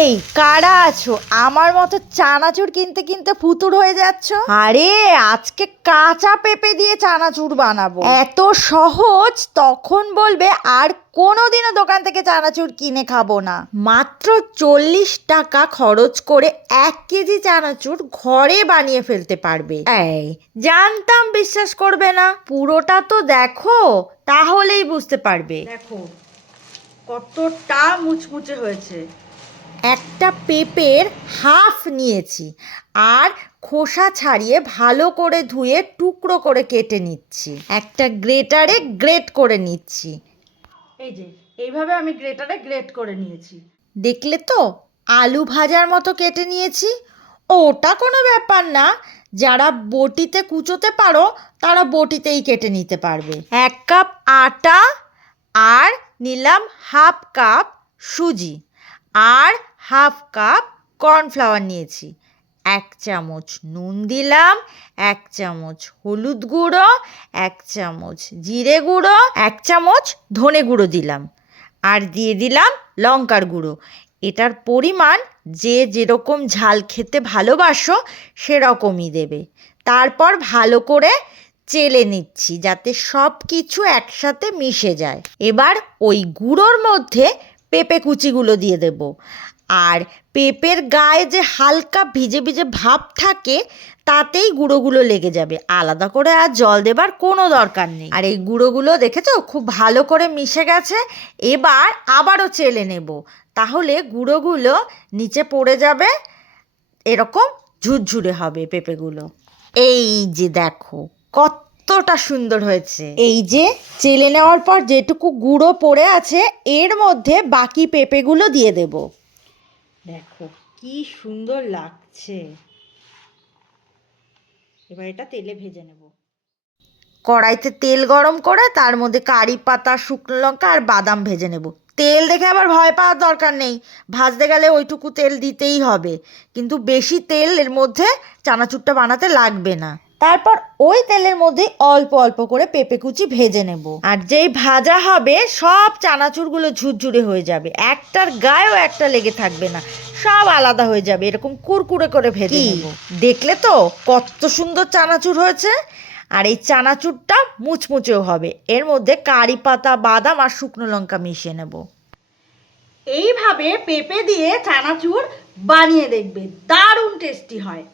এই কারা আছো? আমার মতো চানাচুর কিনতে কিনতে ফুতুর হয়ে যাচ্ছ? আরে আজকে কাঁচা পেঁপে দিয়ে চানাচুর বানাবো। এত সহজ? তখন বলবে আর কোনোদিনও দোকান থেকে চানাচুর কিনে খাব না। মাত্র চল্লিশ টাকা খরচ করে এক কেজি চানাচুর ঘরে বানিয়ে ফেলতে পারবে। এই জানতাম বিশ্বাস করবে না। পুরোটা তো দেখো তাহলেই বুঝতে পারবে। দেখো কতটা মুচমুচে হয়েছে। একটা পেঁপের হাফ নিয়েছি আর খোসা ছাড়িয়ে ভালো করে ধুয়ে টুকরো করে কেটে নিচ্ছি। একটা গ্রেটারে গ্রেট করে নিচ্ছি। এই যে এইভাবে আমি গ্রেটারে গ্রেট করে নিয়েছি। দেখলে তো আলু ভাজার মতো কেটে নিয়েছি। ওটা কোনো ব্যাপার না যারা বটিতে কুচোতে পারো তারা বটিতেই কেটে নিতে পারবে। এক কাপ আটা আর নিলাম হাফ কাপ সুজি। আর হাফ কাপ কর্নফ্লাওয়ার নিয়েছি। এক চামচ নুন দিলাম, এক চামচ হলুদ গুঁড়ো, এক চামচ জিরে গুঁড়ো, এক চামচ ধনে গুঁড়ো দিলাম। আর দিয়ে দিলাম লঙ্কার গুঁড়ো। এটার পরিমাণ যে যেরকম ঝাল খেতে ভালোবাসো সেরকমই দেবে। তারপর ভালো করে চেলে নিচ্ছি যাতে সব কিছু একসাথে মিশে যায়। এবার ওই গুঁড়োর মধ্যে পেঁপে কুচিগুলো দিয়ে দেব। আর পেঁপের গায়ে যে হালকা ভিজে ভিজে ভাব থাকে, তাতেই গুঁড়োগুলো লেগে যাবে। আলাদা করে আর জল দেবার কোনো দরকার নেই। আর এই গুঁড়োগুলো দেখেছ? খুব ভালো করে মিশে গেছে। এবার আবারও চেলে নেব। তাহলে গুঁড়োগুলো নিচে পড়ে যাবে, এরকম ঝুরঝুরে হবে পেঁপেগুলো। এই যে দেখো, কতটা সুন্দর হয়েছে। এই যে চেলে নেওয়ার পর যেটুকু গুঁড়ো পড়ে আছে, এর মধ্যে বাকি পেঁপেগুলো দিয়ে দেব। দেখো, কি সুন্দর লাগছে। এবার এটা তেলে ভেজে নেব। কড়াইতে তেল গরম করে তার মধ্যে কারি পাতা, শুকনো লঙ্কা আর বাদাম ভেজে নেব। তেল দেখে আবার ভয় পাওয়ার দরকার নেই। ভাজতে গেলে ওইটুকু তেল দিতেই হবে। কিন্তু বেশি তেল এর মধ্যে চানাচুরটা বানাতে লাগবে না। তারপর ওই তেলের মধ্যে অল্প অল্প করে পেঁপে কুচি ভেজে নেব। আর যেই ভাজা হবে সব চানাচুরগুলো ঝুরঝুরে হয়ে যাবে। একটার গায়েও একটা লেগে থাকবে না। সব আলাদা হয়ে যাবে। এরকম কুরকুরে করে ভেজে নেব। দেখলে তো কত সুন্দর চানাচুর হয়েছে। আর এই চানাচুরটা মুচমুচেও হবে। এর মধ্যে কারি পাতা বাদাম আর শুকনো লঙ্কা মিশিয়ে নেব। এইভাবে পেঁপে দিয়ে চানাচুর বানিয়ে দেখবে। দারুণ টেস্টি হয়।